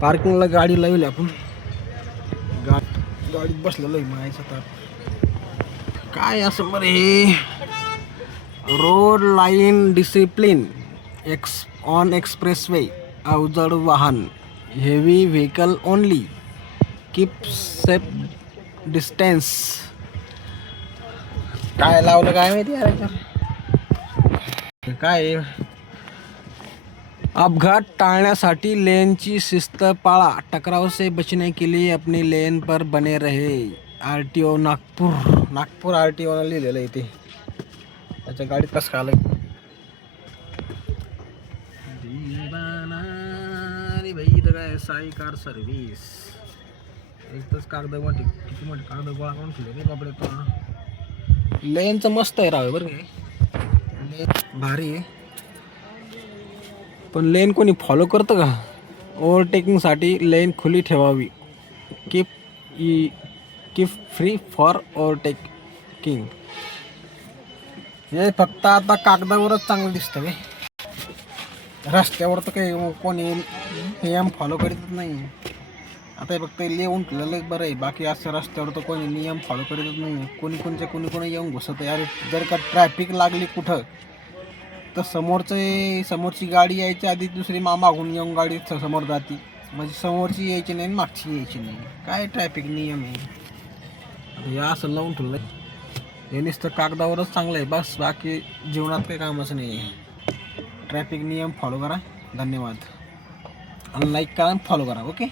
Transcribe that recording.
पार्किंगला गाडी लावली आपण. गाडीत बसलेलो आहे मायचा तर काय असं बरं हे. Road line discipline on expressway, अवजड वाहन, heavy vehicle only, keep safe distance. काय लावलं काय माहिती यार. काय अपघात टाळण्यासाठी लेनची शिस्त पाळा, टकराव से बचने के लिए अपनी लेन पर बने रहे. RTO नागपूर RTO लिहिलेलं आहे ते. त्याच्या गाडीत कसं आलं काय. Sai car service. एकच कागद मोठी किती मोठी कागद गोळा करून ठेवले रे बापडे. तो लेनचं मस्त आहे राव बरं काय. लेन भारी आहे पण लेन कोणी फॉलो करतं का. ओव्हरटेकिंगसाठी लेन खुली ठेवावी. Keep free for overtaking. हे फक्त आता कागदावरच चांगलं दिसतं बे. रस्त्यावर तर काही कोणी नियम फॉलो करीतच नाही. आता हे फक्त लिहून ठेवलेलं बरं आहे. बाकी असं रस्त्यावर तर कोणी नियम फॉलो करीतच नाही. कोणी येऊन घुसत यार. जर का ट्रॅफिक लागली कुठं तर समोरची गाडी यायच्या आधी दुसरी मागून येऊन गाडी समोर जाते. म्हणजे समोरची यायची नाही मागची यायची नाही. काय ट्रॅफिक नियम आहे या असं लावून ठेवलं. हे नुसतं कागदावरच चांगलं आहे बस. बाकी जीवनात काही कामच नाही आहे. ट्रॅफिक नियम फॉलो करा. धन्यवाद. आणि लाईक करा, फॉलो करा. ओके.